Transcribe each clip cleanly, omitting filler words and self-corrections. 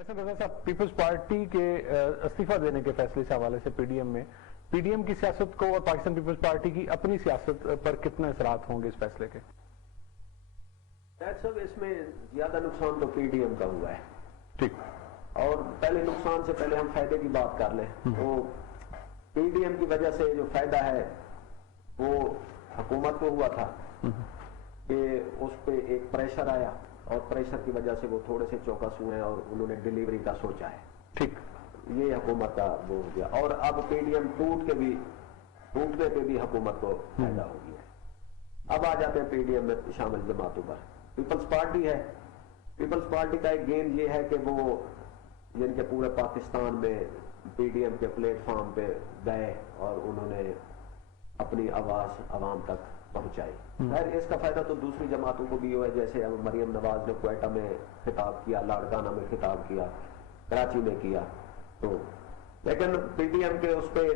ایسا رضا صاحب، Peoples party کے استعفیٰ دینے کے فیصلے سے حوالے سے پی ڈی ایم کی سیاست کو اور پاکستان پیپلز پارٹی کی اپنی سیاست پر کتنے اثرات ہوں گے اس فیصلے کے؟ صاحب اس میں زیادہ نقصان تو پی ڈی ایم کا ہوا ہے. ٹھیک. اور پہلے نقصان سے پہلے ہم فائدے کی بات کر لیں. تو پی ڈی ایم کی وجہ سے جو فائدہ ہے وہ حکومت کو ہوا تھا کہ اس پہ ایک پریشر آیا اور پریشر کی وجہ سے وہ تھوڑے سے چوکس ہوئے اور انہوں نے ڈیلیوری کا سوچا ہے. ٹھیک. یہ حکومت کا وہ ہو گیا. اور اب پی ڈی ایم ٹوٹنے پہ بھی حکومت کو فائدہ ہو گیا ہے. اب آ جاتے ہیں پی ڈی ایم میں شامل جماعتوں پر. پیپلز پارٹی ہے. پیپلز پارٹی کا ایک گین یہ ہے کہ وہ جن کے پورے پاکستان میں پی ڈی ایم کے پلیٹ فارم پہ گئے اور انہوں نے اپنی آواز عوام تک پہنچائی. خیر اس کا فائدہ تو دوسری جماعتوں کو بھی ہوا ہے. جیسے اب مریم نواز نے کوئٹہ میں خطاب کیا, لاڑکانہ میں خطاب کیا, کراچی میں کیا. تو لیکن پی ڈی ایم کے اس پہ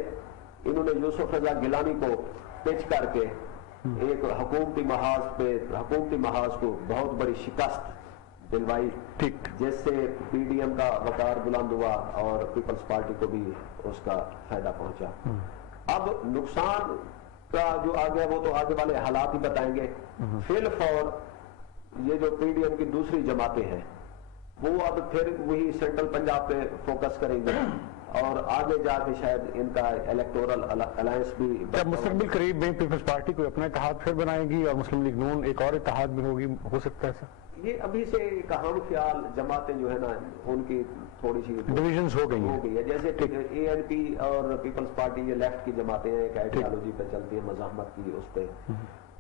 انہوں نے یوسف رضا گیلانی کو پچ کر کے ایک حکومتی محاذ کو بہت بڑی شکست دلوائی, جس سے پی ڈی ایم کا وقار بلند ہوا اور پیپلز پارٹی کو بھی اس کا فائدہ پہنچا. اب نقصان کا جو آگے وہ تو آگے والے حالات ہی بتائیں گے. فی الفور یہ جو پی ڈی ایم کی دوسری جماعتیں ہیں وہ اب پھر وہی سینٹرل پنجاب پہ فوکس کریں گے اور آگے جا کے شاید ان کا الیکٹورل الائنس بھی. مستقبل قریب میں پیپلز پارٹی کو اپنا اتحاد پھر بنائے گی اور مسلم لیگ نون ایک اور اتحاد میں ہوگی, ہو سکتا ہے سر؟ یہ ابھی سے ایک اہم خیال جماعتیں جو ہے نا ان کی تھوڑی سی ڈویژنز ہو گئی ہے. جیسے اے این پی اور پیپلز پارٹی یہ لیفٹ کی جماعتیں ہیں, ایک آئیڈیالوجی پہ چلتی ہے, مزاحمت کی اس پہ.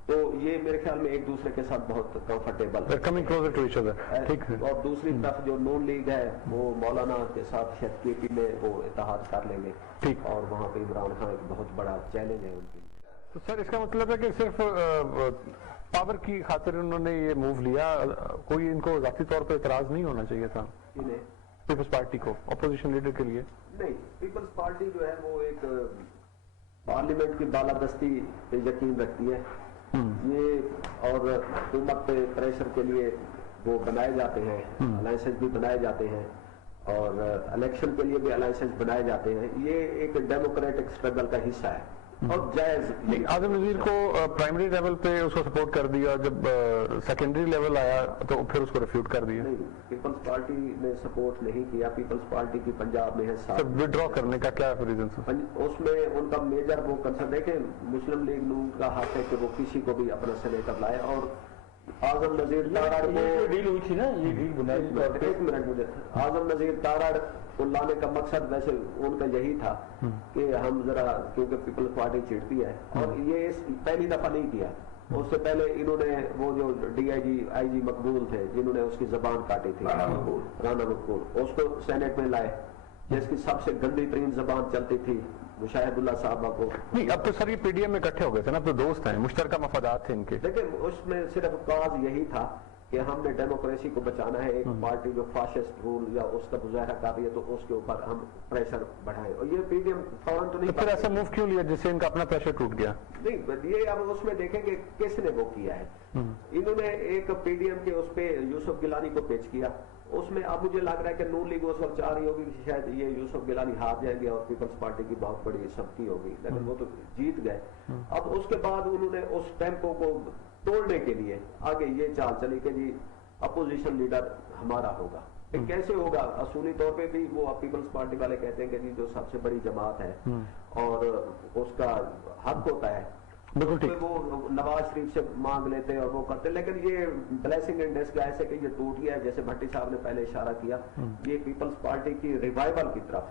تو یہ میرے خیال میں ایک دوسرے کے ساتھ بہت کمفرٹیبل ہے. اور دوسری طرف جو نون لیگ ہے وہ مولانا کے ساتھ شاید کے پی میں وہ اتحاد کر لیں گے اور وہاں پہ عمران خان ایک بہت بڑا چیلنج ہے ان کے لیے. تو سر اس کا مطلب ہے کہ صرف پاور کی خاطر انہوں نے یہ موو لیا, کوئی ان کو ذاتی طور پہ اعتراض نہیں ہونا چاہیے تھا پیپلز پارٹی کو اپوزیشن لیڈر کے لیے؟ نہیں, پیپلز پارٹی جو ہے وہ ایک پارلیمنٹ کی بالادستی پہ یقین رکھتی ہے. یہ اور حکومت پہ پریشر کے لیے وہ بنائے جاتے ہیں, الائنسز بھی بنائے جاتے ہیں اور الیکشن کے لیے بھی الائنسز بنائے جاتے ہیں. یہ ایک ڈیموکریٹک اسٹرگل کا حصہ ہے اور جائز. اعظم نذیر کو پرائمری لیول پہ اس کو سپورٹ کر دیا, جب سیکنڈری لیول آیا تو پھر اس کو ریفیوٹ کر دیا. نہیں, پیپلز پارٹی نے سپورٹ نہیں کیا. پیپلز پارٹی کی پنجاب میں ہے وڈرا کرنے کا کیا ریزن؟ اس میں ان کا میجر وہ کنسرن دیکھیں, مسلم لیگ نون کا حق ہے کہ وہ کسی کو بھی اپنا سینیٹر لائے. اور اعظم نذیر تارڑ کو ڈیل ہوئی تھی نا, یہ ڈیل بنائی. ایک منٹ مجھے, اعظم نذیر تارڑ کو لانے کا مقصد ویسے ان کا یہی تھا کہ ہم ذرا, کیونکہ پیپلز پارٹی چڑھتی ہے اور یہ پہلی دفعہ نہیں کیا. اس سے پہلے انہوں نے وہ جو ڈی آئی جی مقبول تھے جنہوں نے اس کی زبان کاٹی تھی, رانا مقبول, اس کو سینیٹ میں لائے جس کی سب سے گندی ترین زبان چلتی تھی مشاہد اللہ صاحبہ کو. نہیں, اب تو سر یہ پی ڈی ایم میں اکٹھے ہو گئے تھے نا, اب تو دوست ہیں, مشترکہ مفادات تھے ان کے. لیکن اس میں صرف کاز یہی تھا کہ ہم نے ڈیموکریسی کو بچانا ہے. ایک پارٹی جو فاشسٹ رول یا اس کا مظاہرہ کر رہی ہے تو اس کے اوپر ہم پریشر بڑھائیں. اور یہ پی ڈی ایم فوراً تو نہیں. پھر ایسا موو کیوں لیا جس سے ان کا اپنا پریشر ٹوٹ گیا؟ نہیں, یہ اب اس میں دیکھیں کہ کس نے وہ کیا ہے. انہوں نے ایک پی ڈی ایم کے اس پہ یوسف گیلانی کو پیچ کیا. اس میں اب مجھے لگ رہا ہے کہ نون لیگ اس وقت چاہ رہی ہوگی کہ شاید یہ یوسف گیلانی ہار جائیں گے اور پیپلز پارٹی کی بہت بڑی سبقی ہوگی, لیکن وہ تو جیت گئے. اب اس کے بعد انہوں نے اس ٹیمپو کو توڑنے کے لیے آگے یہ چال چلی کہ جی اپوزیشن لیڈر ہمارا ہوگا. کیسے ہوگا؟ اصولی طور پہ بھی وہ پیپلز پارٹی والے کہتے ہیں کہ جی جو سب سے بڑی جماعت ہے اور اس کا حق ہوتا ہے, وہ نواز شریف سے مانگ لیتے ہیں اور وہ کرتے ہیں. لیکن یہ بلیسنگ ان ڈسگائز ہے کہ یہ ٹوٹ گیا ہے, جیسے بھٹی صاحب نے پہلے اشارہ کیا. یہ پیپلز پارٹی کی ریوائول کی طرف,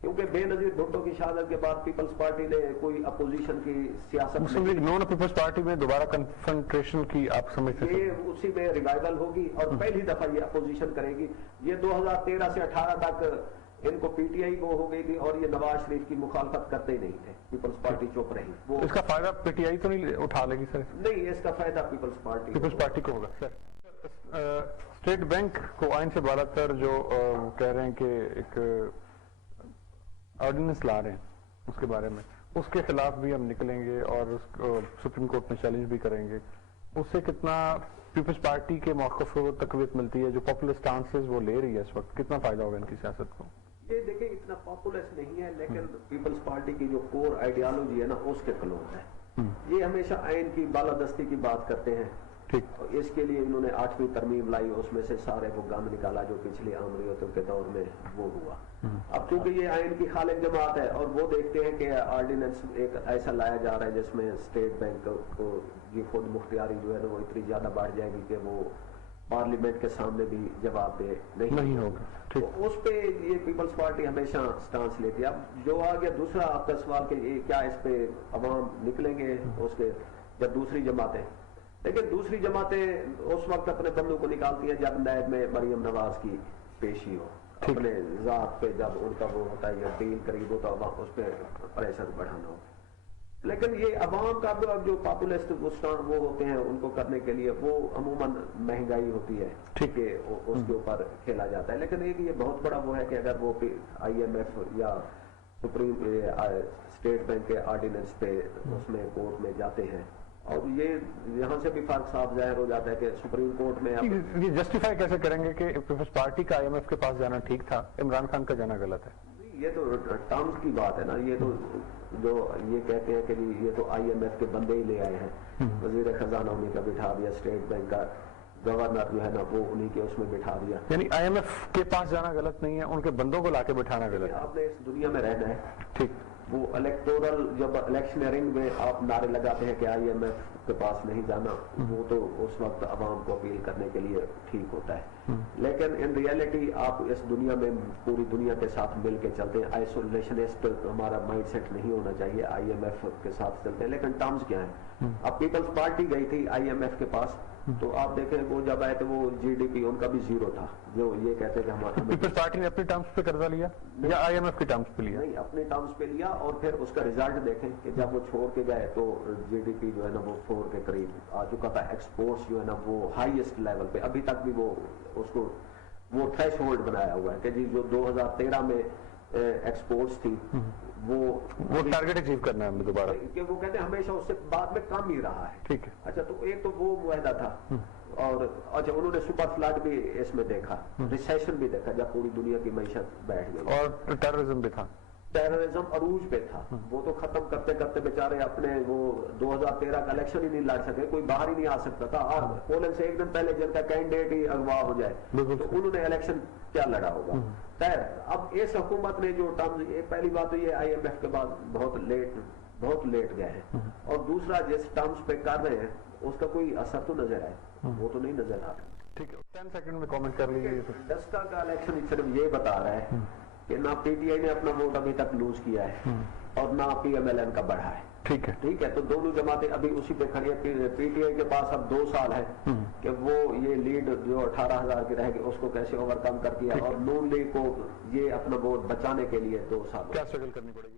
کیونکہ بے نظیر بھٹو کی شہادت کے بعد پیپلز پارٹی نے کوئی اپوزیشن کی سیاست, مسلم لیگ نون پیپلز پارٹی میں دوبارہ کنفرنٹریشن کی آپ سمجھتے ہیں یہ اسی میں ریوائول ہوگی اور پہلی دفعہ یہ اپوزیشن کرے گی. یہ 2013 سے 18 تک ان کو پی ٹی آئی وہ ہو گئی تھی اور یہ نواز شریف کی مخالفت کرتے ہی نہیں تھے. پیپلز پارٹی چپ رہی. وہ اس کا فائدہ پی ٹی آئی تو نہیں اٹھا لے گی سر؟ نہیں, اس کا فائدہ پیپلز پارٹی کو ہوگا. سر اسٹیٹ بینک کو آئین سے بالا تر جو کہہ رہے ہیں کہ ایک آرڈیننس لا رہے ہیں اس کے بارے میں, اس کے خلاف بھی ہم نکلیں گے اور اس کو سپریم کورٹ میں چیلنج بھی کریں گے. اس سے کتنا پیپلز پارٹی کے موقف کو تقویت ملتی ہے, جو پاپولر سٹانسز وہ لے رہی ہے اس وقت, کتنا فائدہ ہوگا ان کی سیاست کو؟ یہ دیکھیں اتنا پاپولر نہیں ہے, لیکن پیپلز پارٹی کی جو کور آئیڈیالوجی ہے نا اس کے کلوز ہے. یہ ہمیشہ آئین کی بالادستی کی بات کرتے ہیں. اس کے لیے انہوں نے 8ویں ترمیم لائی, اس میں سے سارے وہ گند نکالا جو پچھلی آمریتوں کے دور میں وہ ہوا. اب چونکہ یہ آئین کی خالق جماعت ہے اور وہ دیکھتے ہیں کہ آرڈیننس ایک ایسا لایا جا رہا ہے جس میں اسٹیٹ بینک کو یہ خود مختاری جو ہے نا وہ اتنی زیادہ بڑھ جائے گی کہ وہ پارلیمنٹ کے سامنے بھی جواب دہ نہیں ہوگا. تو اس پہ یہ پیپلز پارٹی ہمیشہ سٹانس لیتی ہے. اب جو آ گیا دوسرا آپ کا سوال کہ کیا اس پہ عوام نکلیں گے اس کے جب دوسری جماعتیں, لیکن دوسری جماعتیں اس وقت اپنے بندوں کو نکالتی ہیں جب نیب میں مریم نواز کی پیشی ہو, اپنے ذات پہ جب ان کا وہ ہوتا ہے یا ڈیل قریب ہوتا ہے اس پہ پریشر بڑھانا ہو. لیکن یہ عوام کا جو پاپولسٹ وہ ہوتے ہیں ان کو کرنے کے لیے وہ عموماً مہنگائی ہوتی ہے کہ اس کے اوپر کھیلا جاتا ہے. لیکن ایک یہ بہت بڑا وہ ہے کہ اگر وہ IMF یا سپریم اسٹیٹ بینک کے آرڈیننس پہ اس میں کورٹ میں جاتے ہیں, اور یہ یہاں سے بھی فرق صاف ظاہر ہو جاتا ہے کہ سپریم کورٹ میں یہ جسٹیفائی کیسے کریں گے کہ پیپلز پارٹی کا IMF کے پاس جانا ٹھیک تھا, عمران خان کا جانا غلط ہے؟ یہ تو ٹرمز کی بات ہے نا. یہ تو جو یہ کہتے ہیں کہ یہ تو IMF کے بندے ہی لے آئے ہیں, وزیر خزانہ انہیں کا بٹھا دیا, اسٹیٹ بینک کا گورنر جو ہے نا وہ انہیں کے اس میں بٹھا دیا. یعنی IMF کے پاس جانا غلط نہیں ہے, ان کے بندوں کو لا کے بٹھانا غلط ہے. آپ نے اس دنیا میں رہنا ہے, ٹھیک, وہ الیکٹورل جب الیکشنرنگ میں آپ نعرے لگاتے ہیں کہ IMF کے پاس نہیں جانا, وہ تو اس وقت عوام کو اپیل کرنے کے لیے ٹھیک ہوتا ہے. لیکن ان ریئلٹی آپ اس دنیا میں پوری دنیا کے ساتھ مل کے چلتے ہیں. آئسولیشنسٹ ہمارا مائنڈ سیٹ نہیں ہونا چاہیے, IMF کے ساتھ چلتے ہیں. لیکن ٹرمز کیا ہیں؟ اب پیپلز پارٹی گئی تھی IMF کے پاس, تو آپ دیکھیں وہ جب آئے تھے وہ GDP ان کا بھی 0 تھا. جو یہ کہتے ہیں کہ ہمارا پیپلز پارٹی نے اپنے ٹرمز پہ قرضہ لیا یا IMF کے ٹرمز پہ لیا؟ نہیں, اپنے ٹرمز پہ لیا, اور پھر اس کا ریزلٹ دیکھیں کہ جب وہ چھوڑ کے گئے تو GDP جو ہے نا وہ 4 کے قریب آ چکا تھا. ایکسپورٹس جو ہے نا وہ ہائیسٹ لیول پہ, ابھی تک بھی وہ اس کو وہ تھریش ہولڈ بنایا ہوا ہے کہ جی جو 2013 میں ایکسپورٹس تھی وہ ٹارگیٹ اچیو کرنا ہے دوبارہ, کہ وہ کہتے ہیں ہمیشہ اس سے بعد میں کم ہی رہا ہے. ٹھیک ہے, اچھا تو ایک تو وہ معاہدہ تھا, اور اچھا انہوں نے سپر فلڈ بھی اس میں دیکھا, ریسیشن بھی دیکھا جب پوری دنیا کی معیشت بیٹھ گئی, اور ٹیررزم بھی تھا. ٹیررزم عروج پہ تھا, وہ تو ختم کرتے کرتے بیچارے اپنے وہ 2013 کا الیکشن ہی نہیں لڑ سکے, کوئی باہر ہی نہیں آ سکتا تھا. اور پولنگ سے ایک دن پہلے جن کا کینڈیڈیٹ ہی اغوا ہو جائے تو انہوں نے الیکشن کیا لڑا ہوگا. خیر, اب اس حکومت نے جو ٹرمز, پہلی بات تو یہ IMF کے بعد بہت لیٹ گئے ہیں, اور دوسرا جس ٹرمز پہ کر رہے ہیں اس کا کوئی اثر تو نظر آئے, وہ تو نہیں نظر آ رہا. ٹھیک ہے, 10 سیکنڈ میں کامنٹ کر لیجیے. ڈسٹا کا الیکشن صرف یہ بتا رہا ہے کہ نہ PTI نے اپنا ووٹ ابھی تک لوز کیا ہے اور نہ PMLN کا بڑھا ہے. ٹھیک ہے, تو دونوں جماعتیں ابھی اسی پہ کھڑی ہیں. PTI کے پاس اب 2 سال ہے کہ وہ یہ لیڈ جو 18,000 کی رہے گی اس کو کیسے اوور کم کرتی ہے, اور نون لیگ کو یہ اپنا ووٹ بچانے کے لیے 2 سال کیا اسٹرگل کرنی پڑے گی.